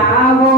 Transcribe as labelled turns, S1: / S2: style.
S1: la agua